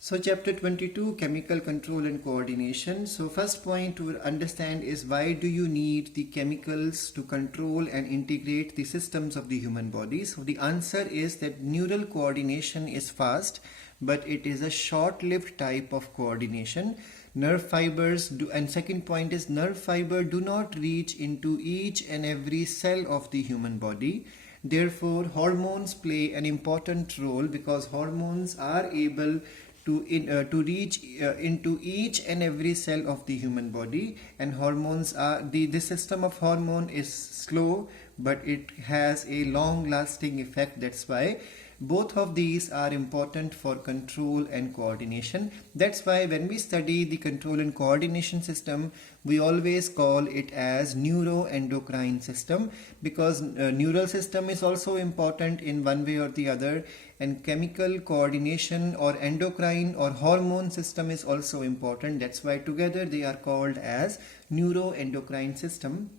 So chapter 22, chemical control and coordination. So first point to understand is, why do you need the chemicals to control and integrate the systems of the human body? So the answer is that neural coordination is fast, but it is a short-lived type of coordination. Nerve fibers do, and second point is, nerve fiber do not reach into each and every cell of the human body. Therefore, hormones play an important role, because hormones are able to reach into each and every cell of the human body, and hormones are the system of hormone is slow, but it has a long lasting effect. That's why both of these are important for control and coordination. That's why when we study the control and coordination system, we always call it as neuroendocrine system, because neural system is also important in one way or the other, and chemical coordination or endocrine or hormone system is also important. That's why together they are called as neuroendocrine system.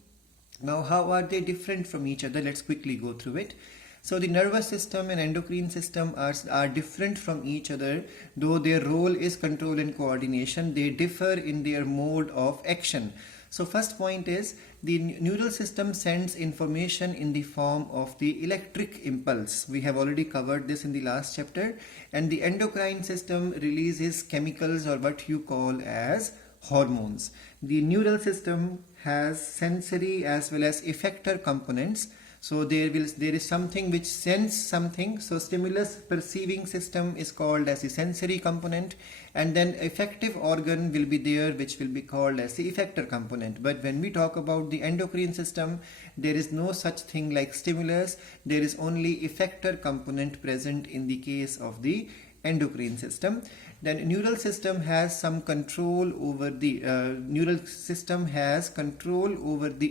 Now, how are they different from each other? Let's quickly go through it. So the nervous system and endocrine system are different from each other. Though their role is control and coordination, they differ in their mode of action. So first point is, the neural system sends information in the form of the electric impulse. We have already covered this in the last chapter. And the endocrine system releases chemicals, or what you call as hormones. The neural system has sensory as well as effector components. So there is something which sends something. So stimulus perceiving system is called as the sensory component, and then effective organ will be there, which will be called as the effector component. But when we talk about the endocrine system, there is no such thing like stimulus. There is only effector component present in the case of the endocrine system. Then neural system has some control over the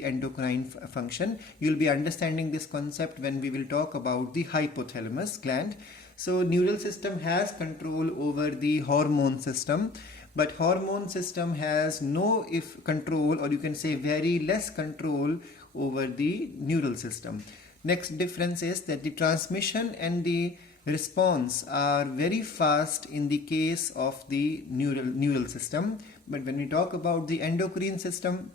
endocrine function. You'll be understanding this concept when we will talk about the hypothalamus gland. So neural system has control over the hormone system, but hormone system has no control, or you can say very less control over the neural system. Next difference is that the transmission and the response are very fast in the case of the neural system, but when we talk about the endocrine system,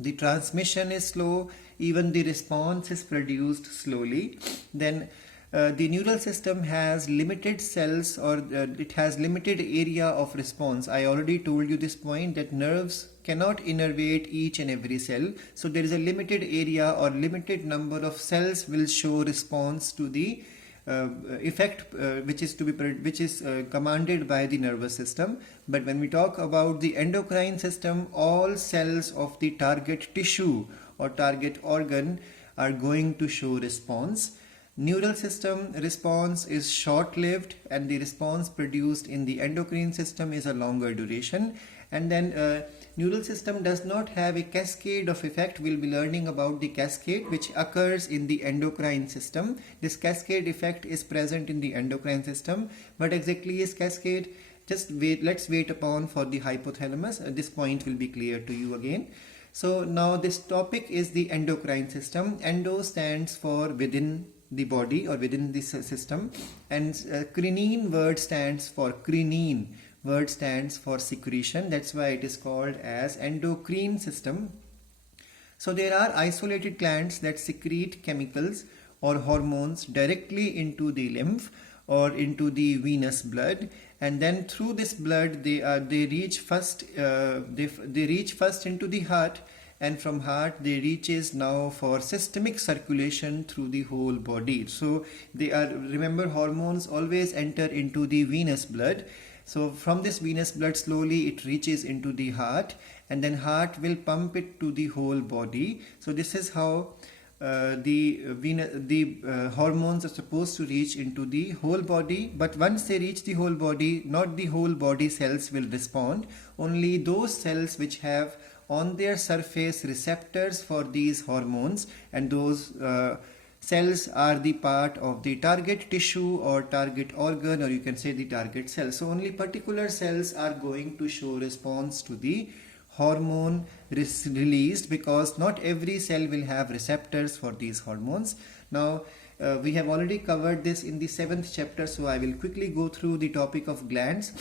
the transmission is slow, even the response is produced slowly. Then the neural system has limited cells, or it has limited area of response. I already told you this point, that nerves cannot innervate each and every cell, so there is a limited area or limited number of cells will show response to the effect which is commanded by the nervous system. But when we talk about the endocrine system, all cells of the target tissue or target organ are going to show response. Neural system response is short-lived, and the response produced in the endocrine system is a longer duration. And then neural system does not have a cascade of effect. We'll be learning about the cascade which occurs in the endocrine system. This cascade effect is present in the endocrine system. What exactly is cascade? Just wait, let's wait upon for the hypothalamus. This point will be clear to you again. So now this topic is the endocrine system. Endo stands for within the body or within the system, and crinine word stands for crinine. Word stands for secretion. That's why it is called as endocrine system. So there are isolated glands that secrete chemicals or hormones directly into the lymph or into the venous blood, and then through this blood they reach first into the heart, and from heart they reaches now for systemic circulation through the whole body. So remember, hormones always enter into the venous blood. So from this venous blood, slowly it reaches into the heart, and then heart will pump it to the whole body. So this is how the hormones are supposed to reach into the whole body. But once they reach the whole body, not the whole body cells will respond. Only those cells which have on their surface receptors for these hormones, and those cells are the part of the target tissue or target organ, or you can say the target cell. So only particular cells are going to show response to the hormone released, because not every cell will have receptors for these hormones. Now We have already covered this in the 7th chapter, so I will quickly go through the topic of glands.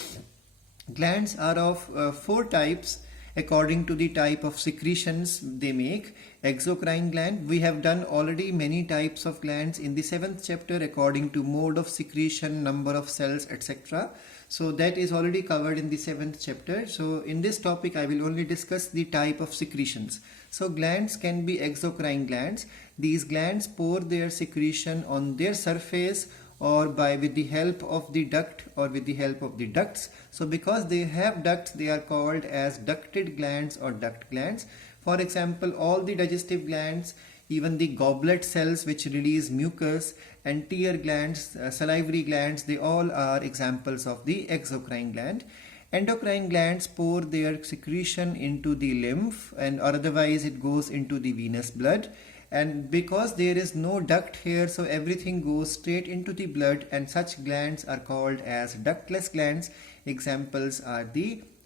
Glands are of 4 types according to the type of secretions they make. Exocrine gland, we have done already many types of glands in the 7th chapter according to mode of secretion, number of cells, etc. So that is already covered in the 7th chapter. So in this topic I will only discuss the type of secretions. So glands can be exocrine glands. These glands pour their secretion on their surface or with the help of the duct or with the help of the ducts. So because they have ducts, they are called as ducted glands or duct glands. For example, all the digestive glands, even the goblet cells which release mucus, and tear glands, salivary glands, they all are examples of the exocrine gland. Endocrine glands pour their secretion into the lymph, and or otherwise it goes into the venous blood. And because there is no duct here, so everything goes straight into the blood, and such glands are called as ductless glands. Examples are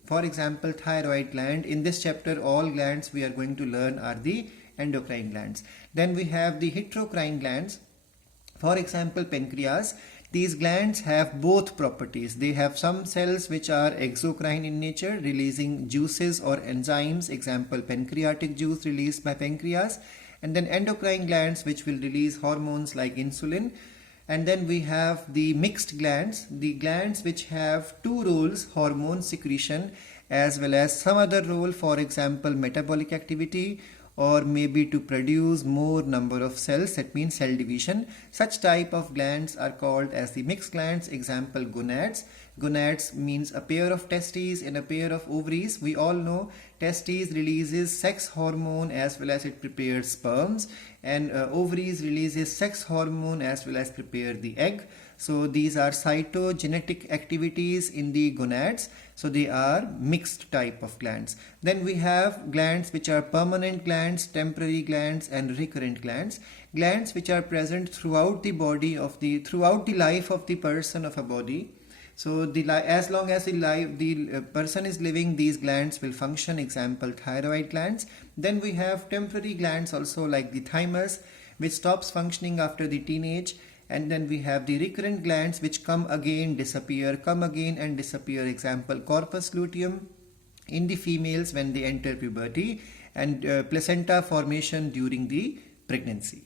for example, thyroid gland. In this chapter, all glands we are going to learn are the endocrine glands. Then we have the heterocrine glands. For example, pancreas. These glands have both properties. They have some cells which are exocrine in nature, releasing juices or enzymes. Example, pancreatic juice released by pancreas. And then endocrine glands which will release hormones like insulin. And then we have the mixed glands, the glands which have 2 roles, hormone secretion as well as some other role, for example metabolic activity, or maybe to produce more number of cells, that means cell division. Such type of glands are called as the mixed glands. Example, gonads. Gonads means a pair of testes and a pair of ovaries. We all know testes releases sex hormone as well as it prepares sperms, and ovaries releases sex hormone as well as prepare the egg. So these are cytogenetic activities in the gonads. So they are mixed type of glands. Then we have glands which are permanent glands, temporary glands, and recurrent glands. Glands which are present throughout the body throughout the life of the person of a body. So as long as the person is living, these glands will function. Example, thyroid glands. Then we have temporary glands also, like the thymus, which stops functioning after the teenage. And then we have the recurrent glands which come again, disappear, come again and disappear. Example, corpus luteum in the females when they enter puberty, and placenta formation during the pregnancy.